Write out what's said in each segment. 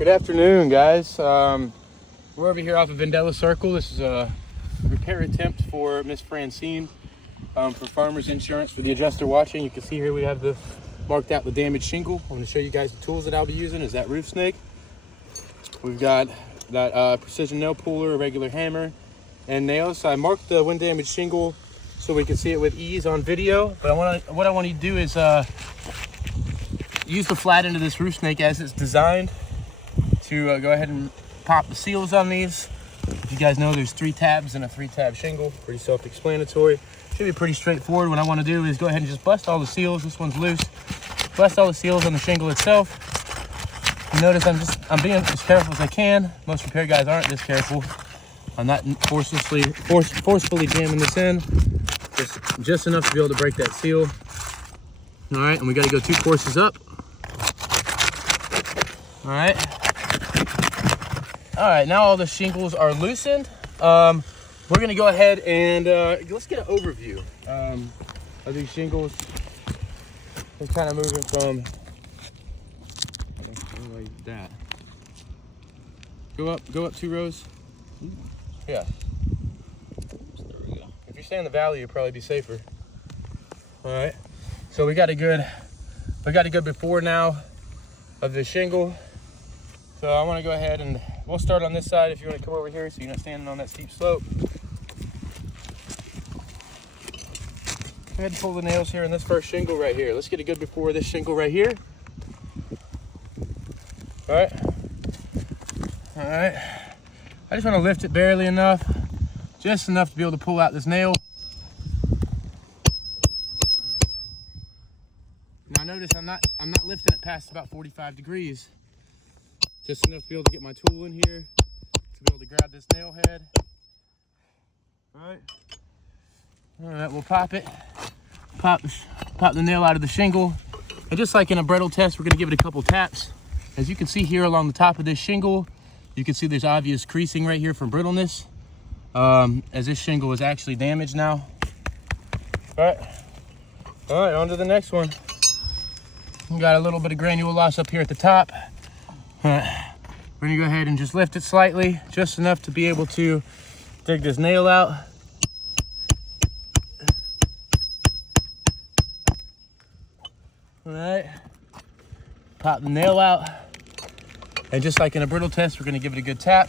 Good afternoon, guys. We're over here off of Vendella Circle. This is a repair attempt for Miss Francine for farmer's insurance for the adjuster watching. You can see here we have the marked out the damaged shingle. I'm going to show you guys the tools that I'll be using. Is that roof snake. We've got that precision nail puller, a regular hammer, and nails. I marked the wind damaged shingle so we can see it with ease on video. But what I want you to do is use the flat end of this roof snake as it's designed to go ahead and pop the seals on these. If you guys know, there's 3 tabs and a 3-tab shingle. Pretty self-explanatory. Should be pretty straightforward. What I want to do is go ahead and just bust all the seals. This one's loose. Bust all the seals on the shingle itself. You notice I'm being as careful as I can. Most repair guys aren't this careful. I'm not forcefully jamming this in. Just enough to be able to break that seal. All right, and we got to go 2 courses up. All right. All right, now all the shingles are loosened. We're gonna go ahead and let's get an overview of these shingles. We're kind of moving from like that. Go up 2 rows. Yeah. There we go. If you stay in the valley, you'll probably be safer. All right. So we got a good before now of the shingle. So I want to go ahead and we'll start on this side if you want to come over here so you're not standing on that steep slope. Go ahead and pull the nails here in this first shingle right here. Let's get a good before of this shingle right here. All right. All right. I just want to lift it barely enough, just enough to be able to pull out this nail. Now notice I'm not lifting it past about 45 degrees. Just enough to be able to get my tool in here, to be able to grab this nail head. All right, we'll pop it. Pop the nail out of the shingle. And just like in a brittle test, we're gonna give it a couple taps. As you can see here along the top of this shingle, you can see there's obvious creasing right here from brittleness, as this shingle is actually damaged now. All right, on to the next one. We got a little bit of granule loss up here at the top. All right, we're gonna go ahead and just lift it slightly, just enough to be able to dig this nail out. All right, pop the nail out. And just like in a brittle test, we're gonna give it a good tap.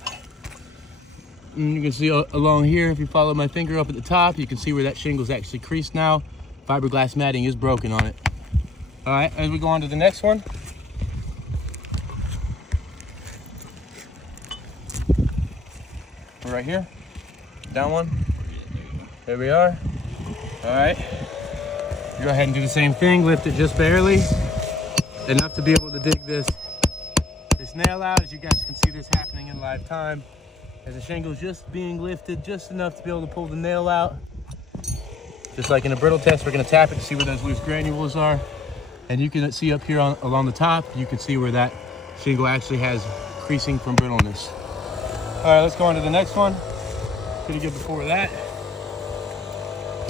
And you can see along here, if you follow my finger up at the top, you can see where that shingle's actually creased now. Fiberglass matting is broken on it. All right, as we go on to the next one. Right here, down one. There we are. All right, go ahead and do the same thing. Lift it just barely, enough to be able to dig this nail out. As you guys can see this happening in live time, as the shingle's just being lifted just enough to be able to pull the nail out. Just like in a brittle test, we're gonna tap it to see where those loose granules are. And you can see up here along the top, you can see where that shingle actually has creasing from brittleness. All right, let's go on to the next one. Pretty good before that.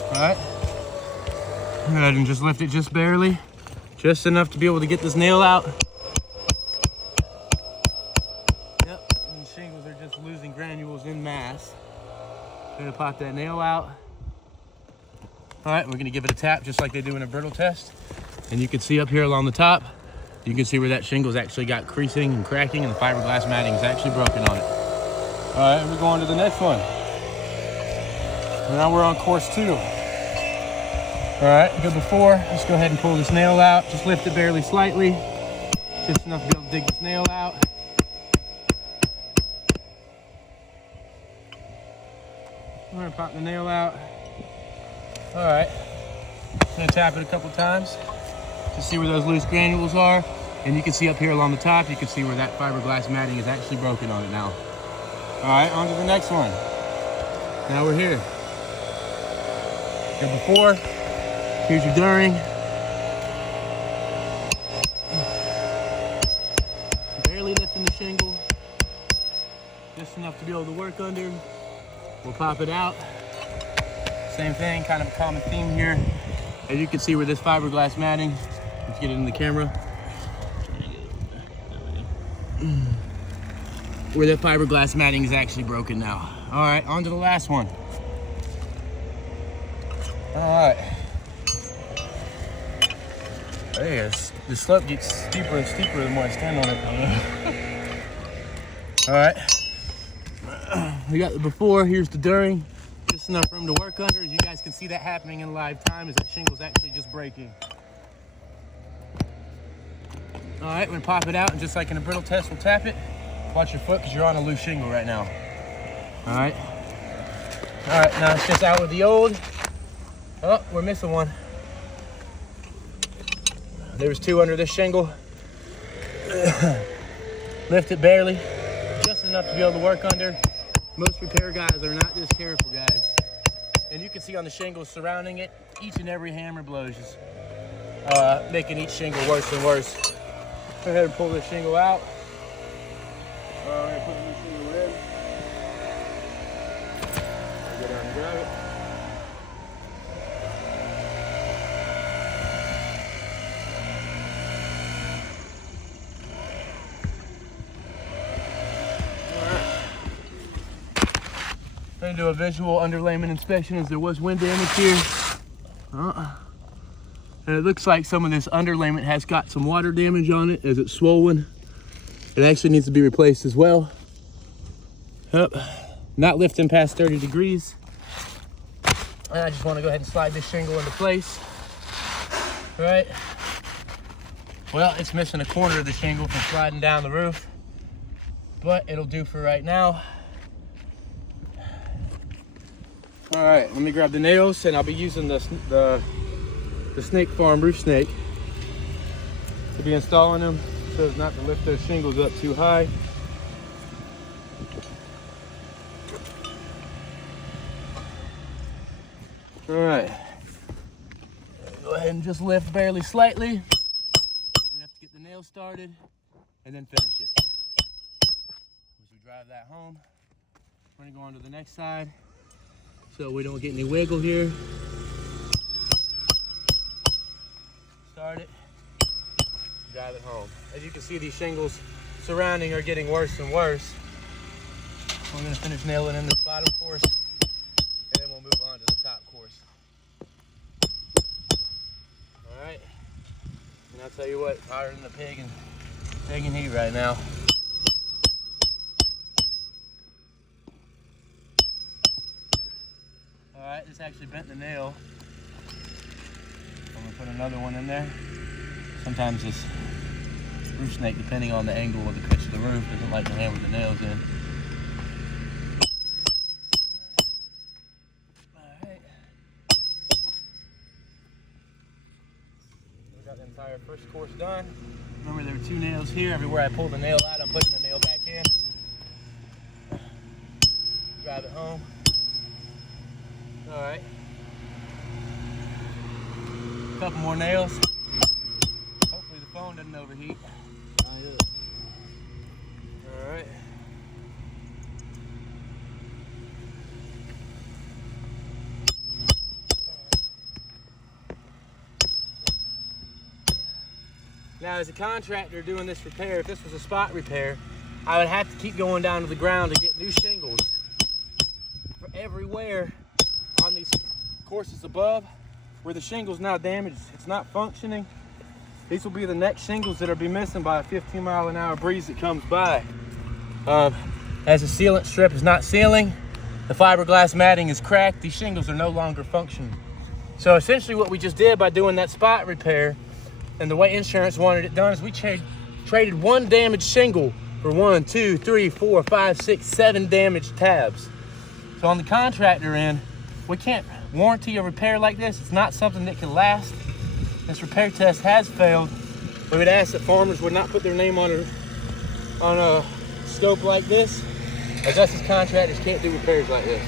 All right. Go ahead and just lift it just barely, just enough to be able to get this nail out. Yep, and the shingles are just losing granules in mass. Gonna pop that nail out. All right, we're gonna give it a tap just like they do in a brittle test. And you can see up here along the top, you can see where that shingle's actually got creasing and cracking, and the fiberglass matting is actually broken on it. All right, we're going to the next one. And now we're on course 2. All right, good before. Let's go ahead and pull this nail out. Just lift it barely slightly, just enough to be able to dig this nail out. I'm gonna pop the nail out. All right, I'm gonna tap it a couple times to see where those loose granules are. And you can see up here along the top, you can see where that fiberglass matting is actually broken on it now. All right, on to the next one. Now we're here. Good before, here's your during. Barely lifting the shingle, just enough to be able to work under. We'll pop it out. Same thing, kind of a common theme here. As you can see where this fiberglass matting, let's get it in the camera. where the fiberglass matting is actually broken now. All right, on to the last one. All right. Hey, the slope gets steeper and steeper the more I stand on it. All right. We got the before, here's the during. Just enough room to work under. As you guys can see that happening in live time as that shingle's actually just breaking. All right, we're gonna pop it out, and just like in a brittle test, we'll tap it. Watch your foot, because you're on a loose shingle right now. All right. All right, now it's just out with the old. Oh, we're missing one. There was two under this shingle. Lift it barely, just enough to be able to work under. Most repair guys are not this careful, guys. And you can see on the shingles surrounding it, each and every hammer blow is just making each shingle worse and worse. Go ahead and pull this shingle out. We're gonna put the new shingle in. Go down and grab it. I'm going to do a visual underlayment inspection as there was wind damage here. And it looks like some of this underlayment has got some water damage on it as it's swollen. It actually needs to be replaced as well. Yep. Not lifting past 30 degrees. And I just want to go ahead and slide this shingle into place. All right. Well, it's missing a corner of the shingle from sliding down the roof, but it'll do for right now. All right, let me grab the nails, and I'll be using the Snake Farm roof snake to be installing them so as not to lift those shingles up too high. All right, go ahead and just lift barely slightly enough to get the nails started, and then finish it. As we drive that home, we're gonna go on to the next side so we don't get any wiggle here. Start it, drive it home. As you can see, these shingles surrounding are getting worse and worse. We're gonna finish nailing in this bottom course, and then we'll move on to the top course. All right, and I'll tell you what, it's hotter than the pig in heat right now. All right, this actually bent the nail. I'm gonna put another one in there. Sometimes this roof snake, depending on the angle of the pitch of the roof, doesn't like to hammer the nails in. All right. We got the entire first course done. Remember, there were two nails here. Everywhere I pulled the nail out, I'm putting the nail back in. Drive it home. All right. A couple more nails. Hopefully the phone doesn't overheat. All right. Now, as a contractor doing this repair, if this was a spot repair, I would have to keep going down to the ground to get new shingles for everywhere on these courses above where the shingle's now damaged. It's not functioning. These will be the next shingles that will be missing by a 15-mile-an-hour breeze that comes by. As the sealant strip is not sealing, the fiberglass matting is cracked, these shingles are no longer functioning. So essentially what we just did by doing that spot repair, and the way insurance wanted it done, is we traded one damaged shingle for 1, 2, 3, 4, 5, 6, 7 damaged tabs. So on the contractor end, we can't warranty a repair like this. It's not something that can last. This repair test has failed. We would ask that farmers would not put their name on a scope like this, as us as contractors can't do repairs like this.